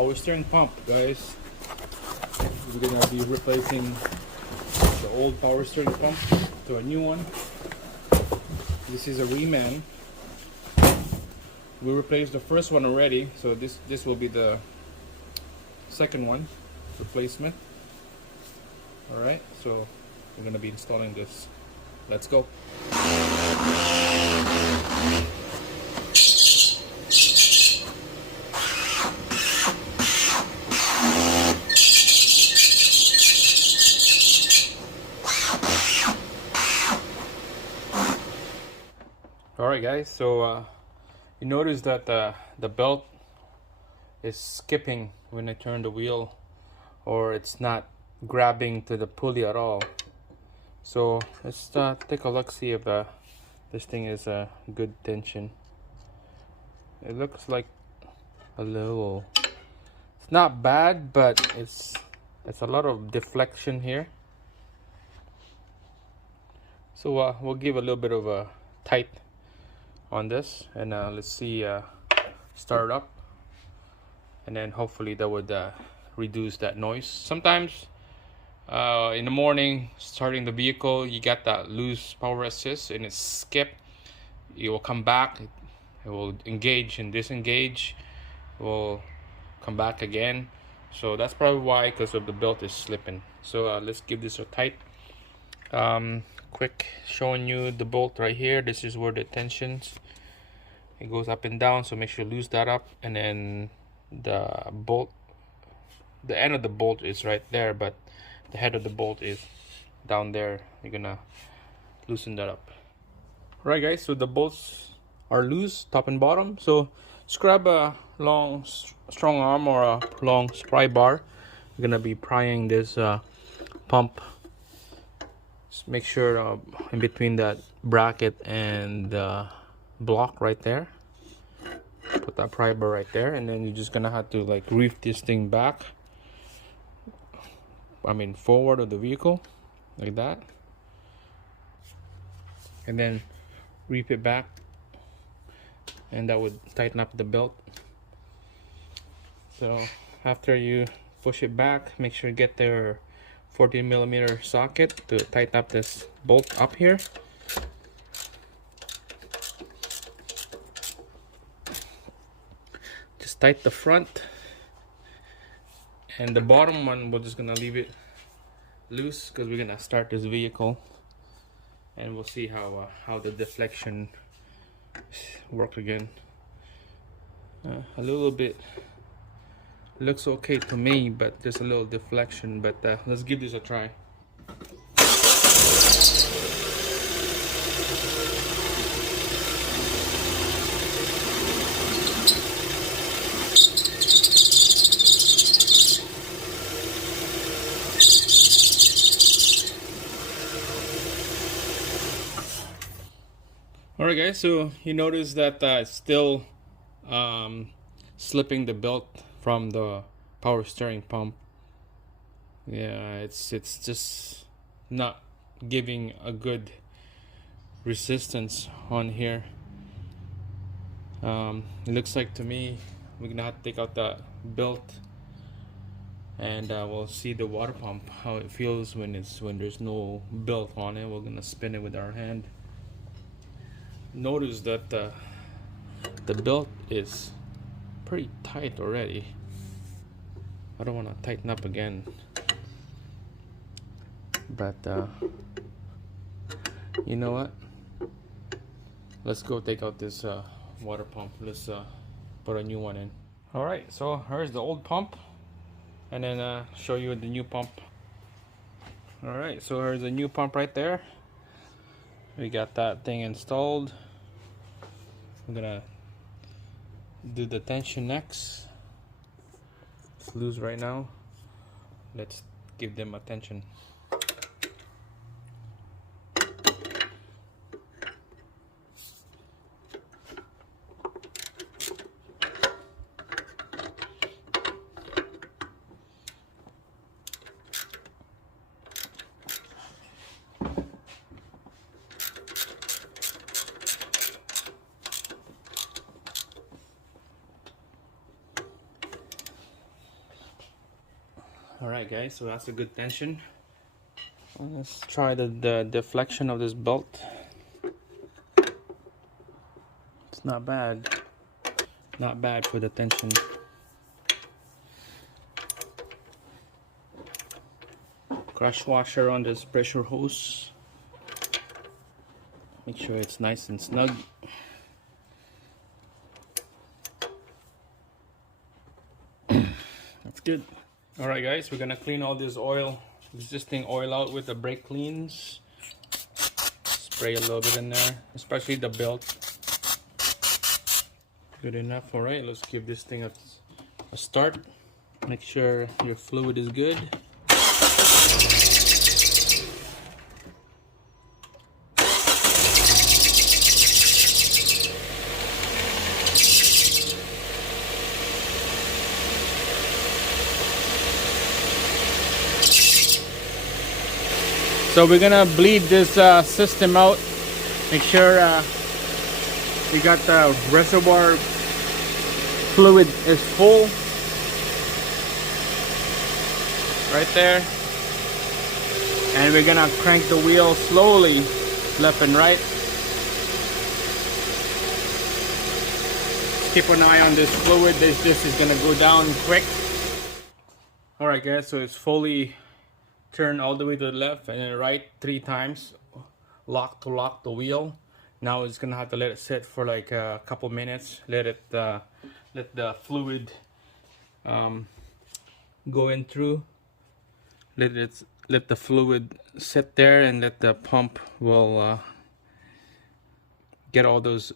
power steering pump, guys. We're gonna be replacing the old power steering pump to a new one. This is a reman. We replaced the first one already, so this will be the second one replacement. All right, so we're gonna be installing this. Let's go. Alright guys, so you notice that the belt is skipping when I turn the wheel, or it's not grabbing to the pulley at all. So let's take a look, see if this thing is a good tension. It looks like a little, it's not bad, but it's a lot of deflection here. So we'll give a little bit of a tight on this, and let's see, start up, and then hopefully that would reduce that noise. Sometimes in the morning starting the vehicle, you got that loose power assist and it's skip. It will come back, it will engage and disengage, it will come back again. So that's probably why, because of the belt is slipping. So let's give this a tight. Quick showing you the bolt right here. This is where the tensions, it goes up and down, so make sure you loose that up. And then the bolt, the end of the bolt is right there, but the head of the bolt is down there. You're gonna loosen that up. Right guys, so the bolts are loose, top and bottom. So just grab a long strong arm or a long pry bar. You're gonna be prying this pump. Just make sure in between that bracket and the block right there, put that pry bar right there, and then you're just gonna have to like reef this thing back, I mean forward of the vehicle, like that, and then reef it back, and that would tighten up the belt. So after you push it back, make sure you get their 14mm socket to tighten up this bolt up here. Just tighten the front, and the bottom one we're just gonna leave it loose because we're gonna start this vehicle, and we'll see how the deflection work again. A little bit looks okay to me, but there's a little deflection, but let's give this a try. Alright guys, so you notice that it's still slipping the belt from the power steering pump. Yeah, it's just not giving a good resistance on here. It looks like to me we're gonna have to take out the belt, and we'll see the water pump, how it feels when there's no belt on it. We're gonna spin it with our hand. Notice that the belt is pretty tight already. I don't want to tighten up again, but you know what, let's go take out this water pump. Let's put a new one in. Alright, so here's the old pump, and then show you the new pump. Alright, so here's the new pump right there. We got that thing installed. I'm gonna do the tension next. It's loose right now. Let's give them attention. Alright guys, so that's a good tension. Let's try the deflection of this belt. It's not bad. Not bad for the tension. Crush washer on this pressure hose. Make sure it's nice and snug. That's good. Alright guys, we're gonna clean all this existing oil out with the brake cleans. Spray a little bit in there, especially the belt. Good enough. Alright, let's give this thing a start. Make sure your fluid is good. So we're gonna bleed this system out. Make sure we got the reservoir fluid is full. Right there. And we're gonna crank the wheel slowly, left and right. Keep an eye on this fluid. This is gonna go down quick. Alright guys, so it's fully turned all the way to the left and then right 3 times. Lock the wheel. Now it's gonna have to let it sit for like a couple minutes. Let the fluid go in through. Let the fluid sit there, and let the pump will get all those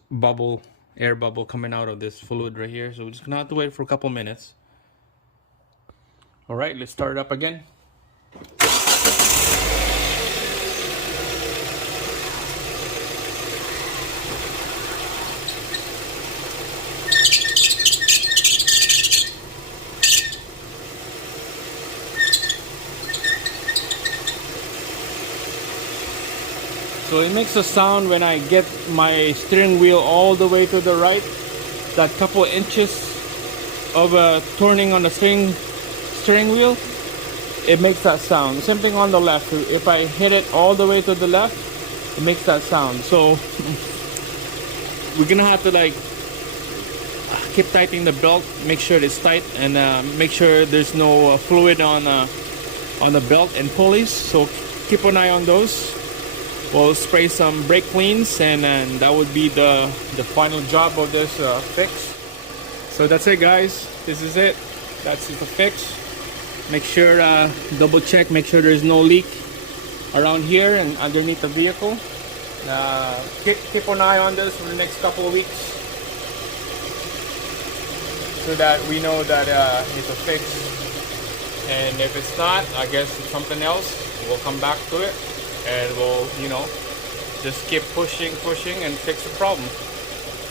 air bubble coming out of this fluid right here. So we're just gonna have to wait for a couple minutes. All right, let's start it up again. So it makes a sound when I get my steering wheel all the way to the right. That couple inches of turning on the steering wheel, it makes that sound. Same thing on the left. If I hit it all the way to the left, it makes that sound. So we're gonna have to like keep tightening the belt, make sure it's tight, and make sure there's no fluid on the belt and pulleys. So keep an eye on those. We'll spray some brake cleans, and that would be the final job of this fix. So that's it guys, this is it. That's the fix. Make sure double check, make sure there's no leak around here and underneath the vehicle. Keep an eye on this for the next couple of weeks, so that we know that it's a fix. And if it's not, I guess it's something else. We'll come back to it, and we'll, just keep pushing and fix the problem.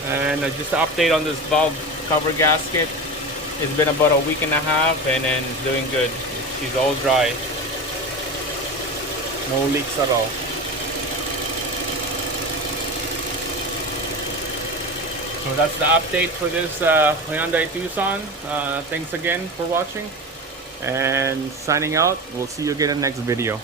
And just an update on this valve cover gasket. It's been about a week and a half, and then doing good. She's all dry. No leaks at all. So that's the update for this Hyundai Tucson. Thanks again for watching, and signing out. We'll see you again in the next video.